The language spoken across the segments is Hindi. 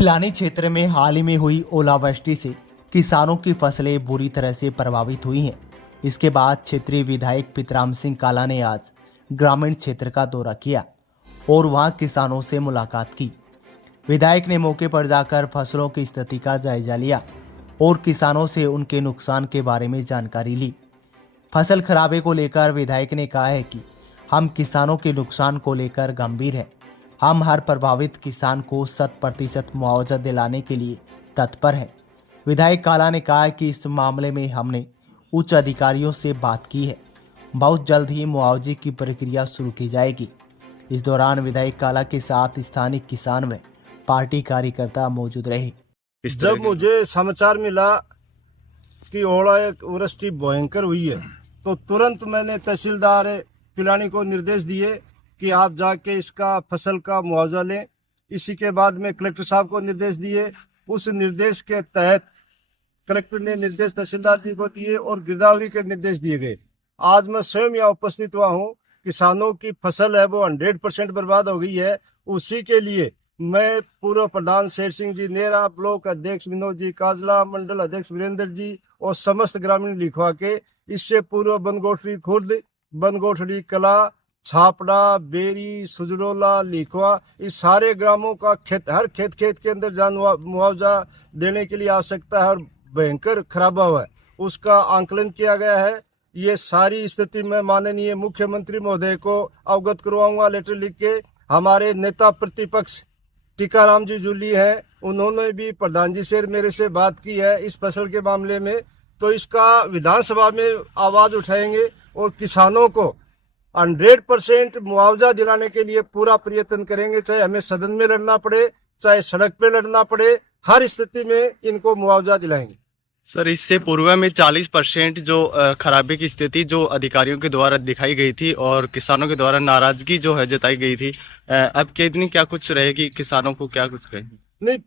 पिलानी क्षेत्र में हाल ही में हुई ओलावृष्टि से किसानों की फसलें बुरी तरह से प्रभावित हुई हैं। इसके बाद क्षेत्रीय विधायक पितराम सिंह काला ने आज ग्रामीण क्षेत्र का दौरा किया और वहां किसानों से मुलाकात की। विधायक ने मौके पर जाकर फसलों की स्थिति का जायजा लिया और किसानों से उनके नुकसान के बारे में जानकारी ली। फसल खराबे को लेकर विधायक ने कहा है कि हम किसानों के नुकसान को लेकर गंभीर हैं। हम हर प्रभावित किसान को 100% मुआवजा दिलाने के लिए तत्पर हैं। विधायक काला ने कहा कि इस मामले में हमने उच्च अधिकारियों से बात की है। बहुत जल्द ही मुआवजे की प्रक्रिया शुरू की जाएगी। इस दौरान विधायक काला के साथ स्थानीय किसान व पार्टी कार्यकर्ता मौजूद रहे। जब मुझे समाचार मिला कि ओलावृष्टि भयंकर हुई है तो तुरंत मैंने तहसीलदार पिलानी को निर्देश दिए कि आप जाके इसका फसल का मुआवजा लें। इसी के बाद में कलेक्टर साहब को निर्देश दिए। उस निर्देश के तहत कलेक्टर ने निर्देश तहसीलदार जी को दिए और गिरदावरी के निर्देश दिए गए। आज मैं स्वयं यहाँ उपस्थित हुआ हूँ। किसानों की फसल है वो 100% बर्बाद हो गई है। उसी के लिए मैं पूर्व प्रधान शेर सिंह जी नेरा, ब्लॉक अध्यक्ष विनोद जी काजला, मंडल अध्यक्ष वीरेंद्र जी और समस्त ग्रामीण लिखवा के इससे पूर्व बनगोठरी खुर्द, बनगोठरी कला, छापड़ा, बेरी, सुजरोला, लिखवा, इस सारे ग्रामों का हर खेत के अंदर जान मुआवजा देने के लिए आवश्यकता है और भयंकर खराबा हुआ है उसका आंकलन किया गया है। ये सारी स्थिति में माननीय मुख्यमंत्री महोदय को अवगत करवाऊंगा लेटर लिख के। हमारे नेता प्रतिपक्ष टीकाराम जी जूली हैं, उन्होंने भी प्रधान जी से मेरे से बात की है इस फसल के मामले में। तो इसका विधानसभा में आवाज उठाएंगे और किसानों को 100% मुआवजा दिलाने के लिए पूरा प्रयत्न करेंगे। चाहे हमें सदन में लड़ना पड़े, चाहे सड़क पे लड़ना पड़े, हर स्थिति में इनको मुआवजा दिलाएंगे। सर, इससे पूर्व में 40% जो खराबे की स्थिति जो अधिकारियों के द्वारा दिखाई गई थी और किसानों के द्वारा नाराजगी जो है जताई गई थी, अब कितनी क्या कुछ रहेगी, किसानों को क्या कुछ कहेंगे? नहीं,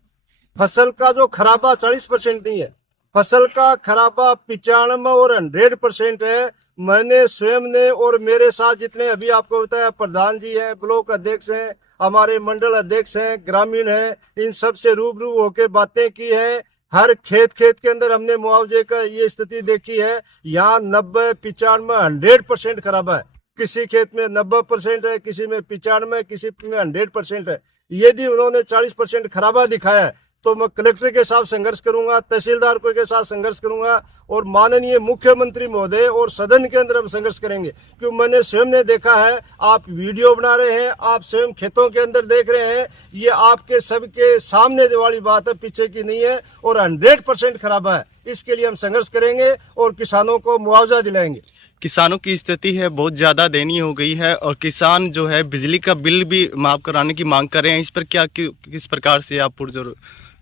फसल का जो खराबा 40% नहीं है, फसल का खराबा 95 और 100% है। मैंने स्वयं ने और मेरे साथ जितने अभी आपको बताया प्रधान जी हैं, ब्लॉक अध्यक्ष हैं, हमारे मंडल अध्यक्ष हैं, ग्रामीण हैं, इन सब से रूबरू होकर बातें की है। हर खेत के अंदर हमने मुआवजे का ये स्थिति देखी है। यहाँ 90, 95, 100% खराबा है। किसी खेत में 90% है, किसी में 95, किसी में 100% है। यदि उन्होंने 40% खराबा दिखाया है तो मैं कलेक्टर के साथ संघर्ष करूंगा, तहसीलदार के साथ संघर्ष करूंगा और माननीय मुख्यमंत्री महोदय और सदन के अंदर हम संघर्ष करेंगे। क्योंकि मैंने स्वयं ने देखा है, आप वीडियो बना रहे हैं, आप स्वयं खेतों के अंदर देख रहे हैं, ये आपके सबके सामने वाली बात है, पीछे की नहीं है और 100% खराबा है। इसके लिए हम संघर्ष करेंगे और किसानों को मुआवजा दिलाएंगे। किसानों की स्थिति है बहुत ज्यादा दयनीय हो गई है और किसान जो है बिजली का बिल भी माफ कराने की मांग कर रहे हैं। इस पर क्या किस प्रकार से आप पुरजोर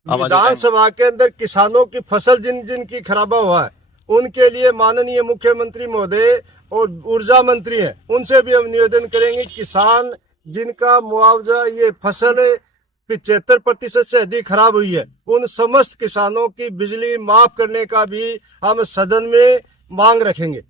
विधानसभा के अंदर किसानों की फसल जिन की खराबा हुआ है उनके लिए माननीय मुख्यमंत्री महोदय और ऊर्जा मंत्री हैं, उनसे भी हम निवेदन करेंगे किसान जिनका मुआवजा ये फसल 75% से अधिक खराब हुई है, उन समस्त किसानों की बिजली माफ करने का भी हम सदन में मांग रखेंगे।